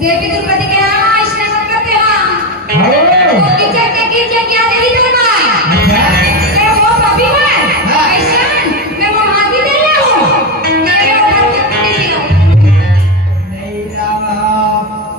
देवी द्रौपदी के यहाँ स्नान करते हैं। वो कीचड़ क्या देवी दुर्गा अरे वो पपी है ऐसा मैं वो मांगी दे रहा हूँ मेरे उधर की कुटी पियो नहीं राम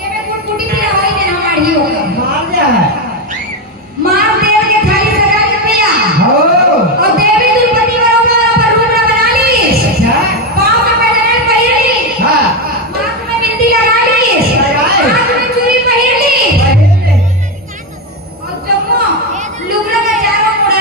ये मैं कुटी पिया होई ने हमारी हो मार दिया है मार देव के थाली सजा के पिया और देवी द्रौपदी पर रूप बना ली पांव में पैजन पहन ली माथ में बिंदी लगा ली हाथ में चूड़ी पहन ली और जम्मो लुगड़ा का चारों मुड़ा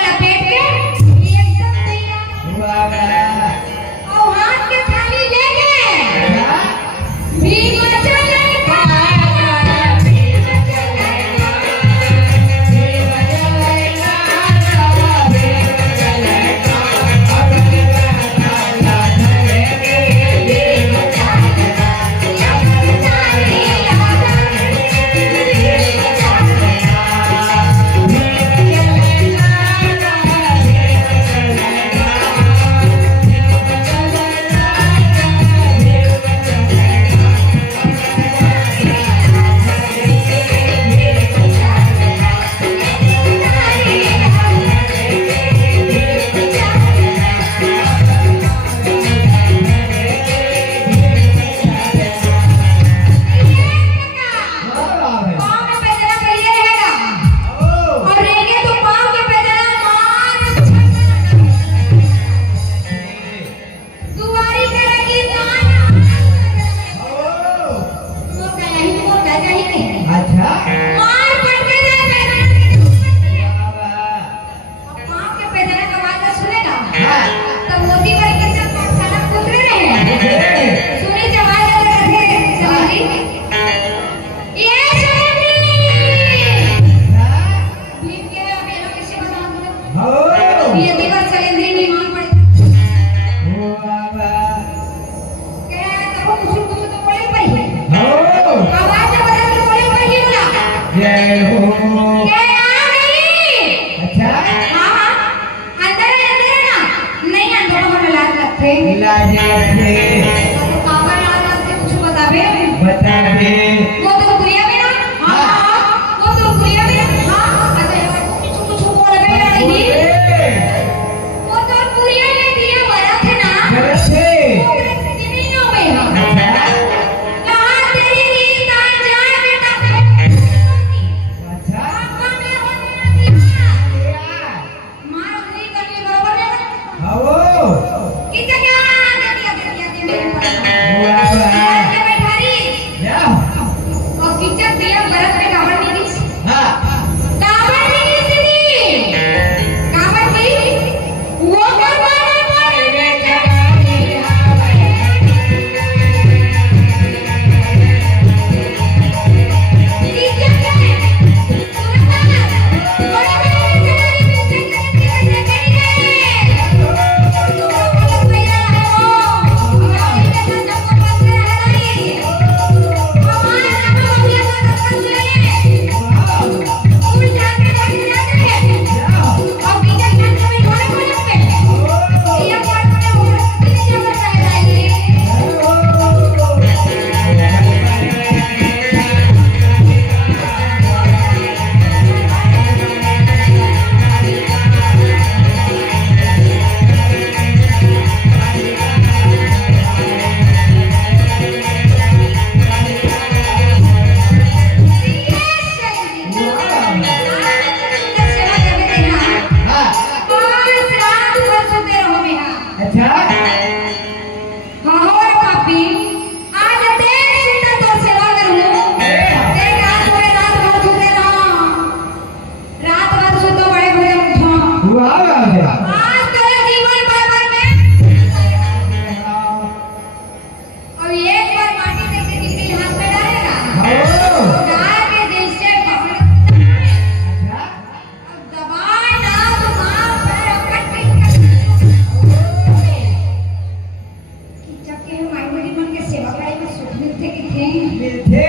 मिलते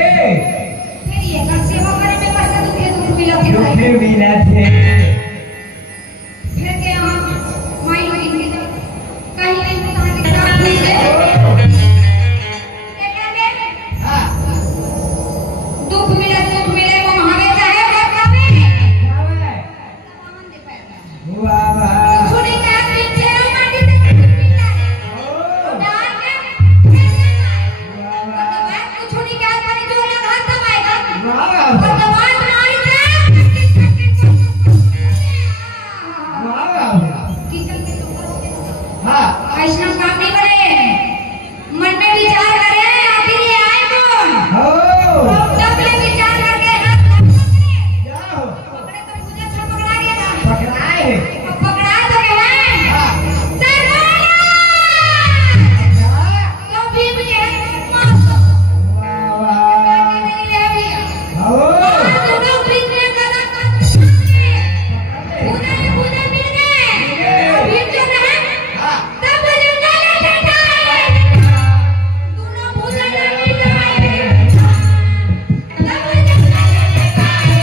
फिर ये कर सेवा करे में कैसे दुख मिला के दुख मिलते फिर के हम माई होई कहीं नहीं बता के काम नीचे देखा ले हाँ दुख मिले वो हमें चाहे मत कभी जावे तमाम दे पैसा वाह वाह सुनी का पीछे माटी से मिलता है ओ डाल के वाह वाह बात कुछ नहीं क्या पर जो लगा हाथ दबाएगा वाह और दबात मारी वाह किचन के ऊपर होके हाँ ऐसा काम नहीं करे मन में विचार करे आखिर ये आए कौन हो तब ले विचार करके हाथ पकड़े जाओ पकड़े तो मुझे सब पकड़ा दिया था पकड़ाए पकड़ा तो क्या है हाँ सरदार हाँ तो भी मुझे माफ वाह वाह नहीं ले भैया हो तो लोग बीच में गला कर पूरे मिल गए अभी जो ना हाँ तब जंगल में बैठा है दोनों भूले नहीं जाए तब जंगल में बैठा है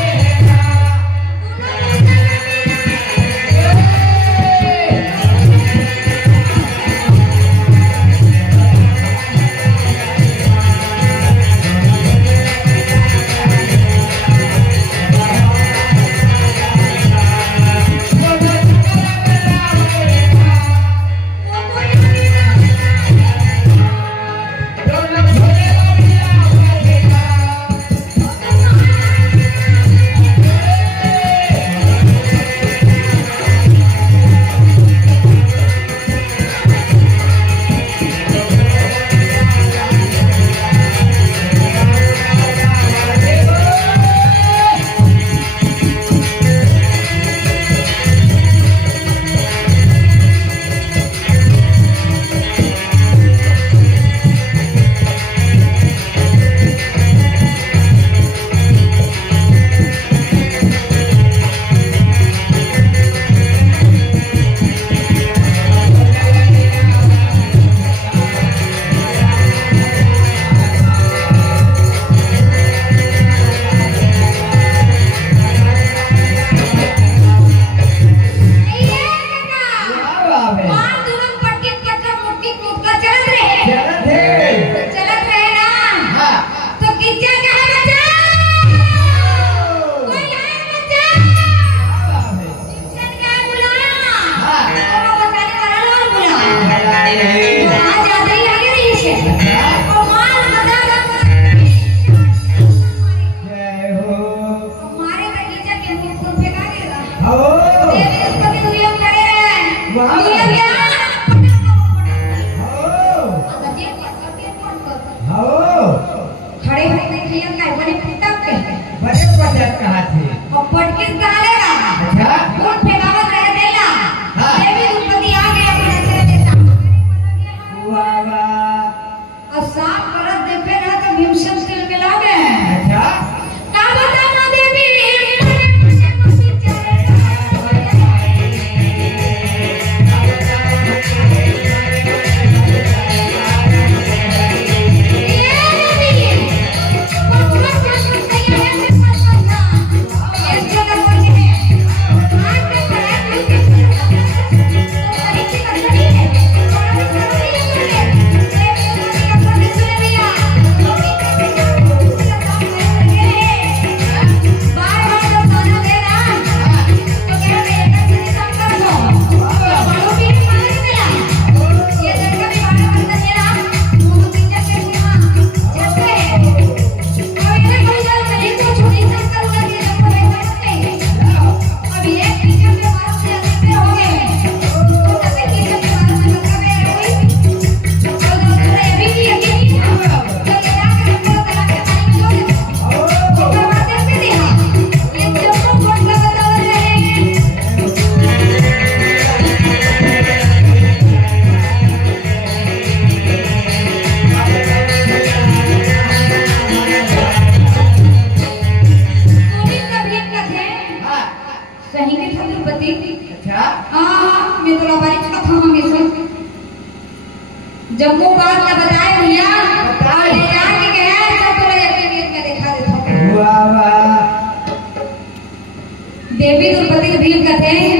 देवी द्रौपदी के भीम कहते हैं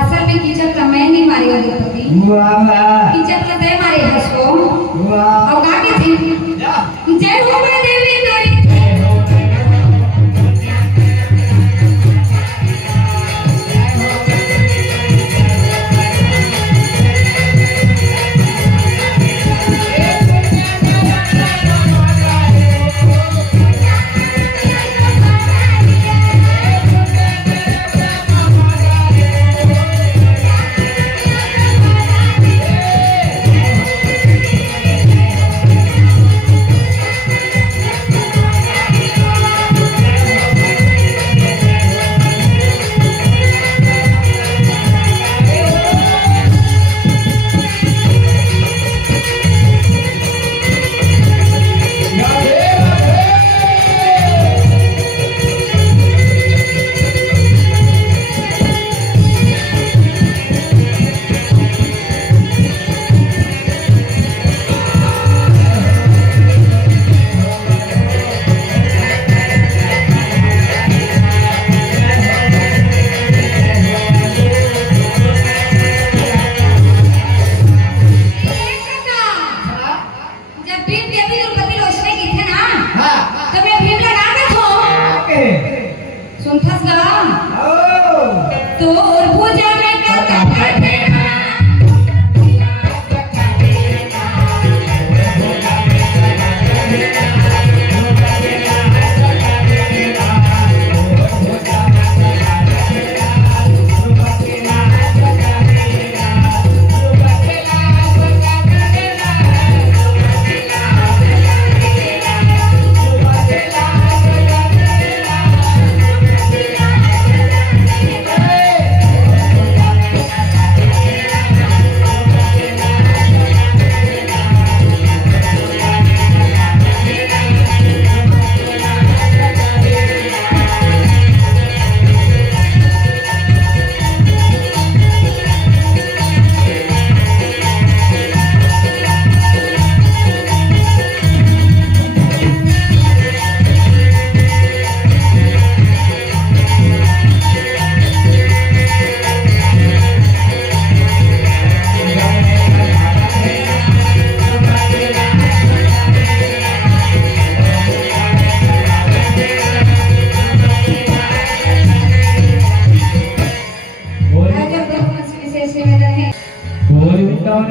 असल में कीचड़ का मैं नहीं मारेगा द्रौपदी, कीचड़ का दे मारे हंसको और गाके थी जय हो मैं देवी द्रौपदी।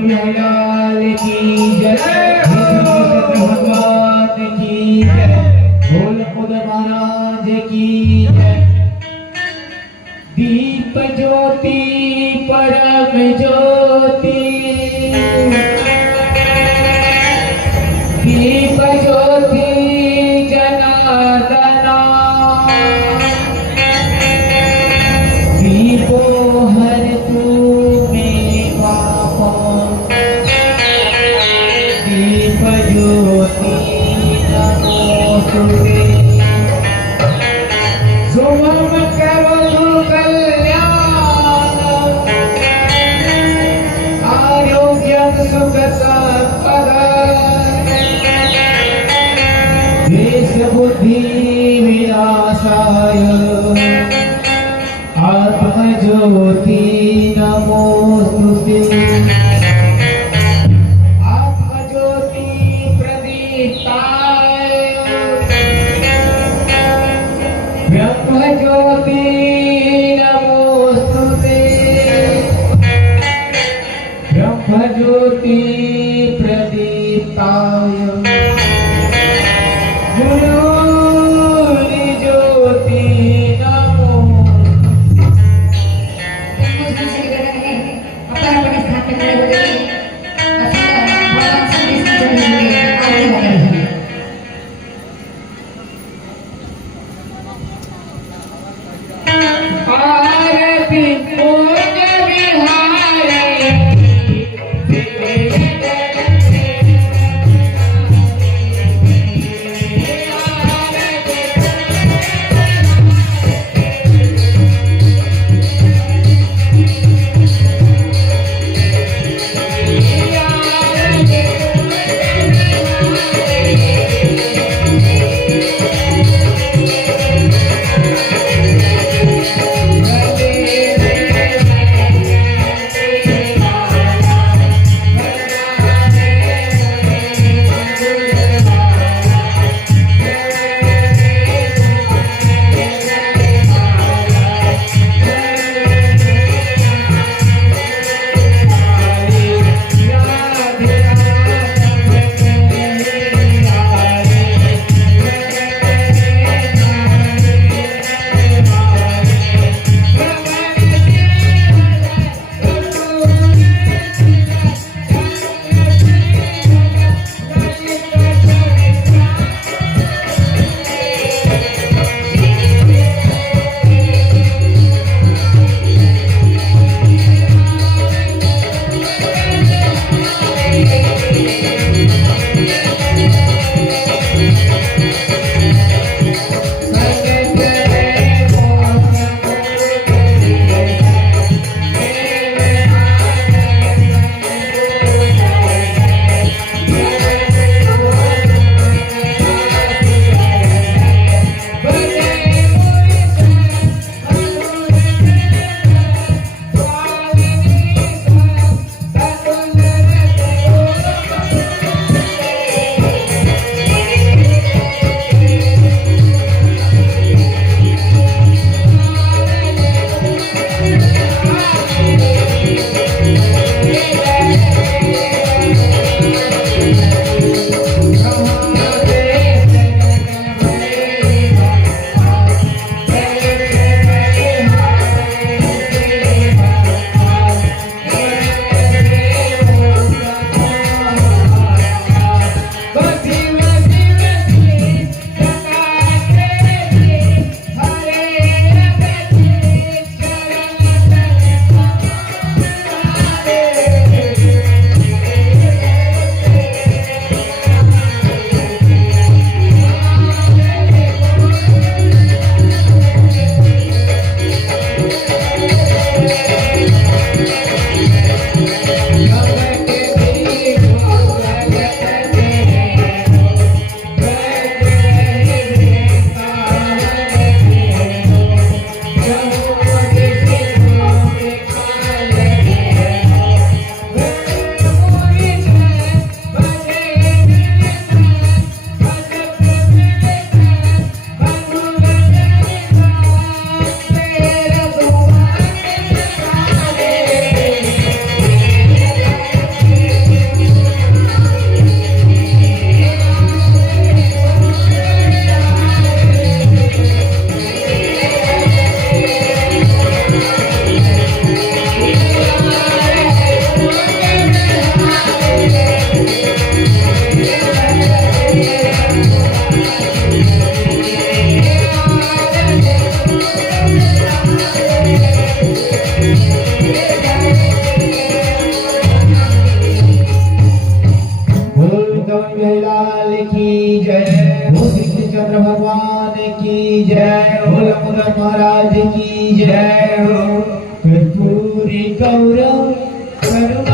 लाल की जय, भगवान की जय, बोल खुद महाराज की जय। दीप ज्योति परम ज्योति, दीप ज्योति जनार्दना, दीपो हर तू में पापो, दीप ज्योति नमोस्तुते। शुभम करोतु कल्याणं, आरोग्यं सुखसम्पदं, देशबुद्धि विनाशाय आत्मज्योति नमोस्तुते। आत्मज्योति प्रदीप्ताय ब्रह्मज्योति नमोस्तुते। ब्रह्मज्योति प्रदीप्ताय गुरुनि ज्योति नमो। अपने स्थान पे खड़े हो जाइए। भगवान श्री कृष्ण चरण में आरती हो रही है। जय हो श्री कृष्णचंद्र भगवान की जय हो लंबोदर महाराज की जय जय हो कर्पूरी गौरव करुणा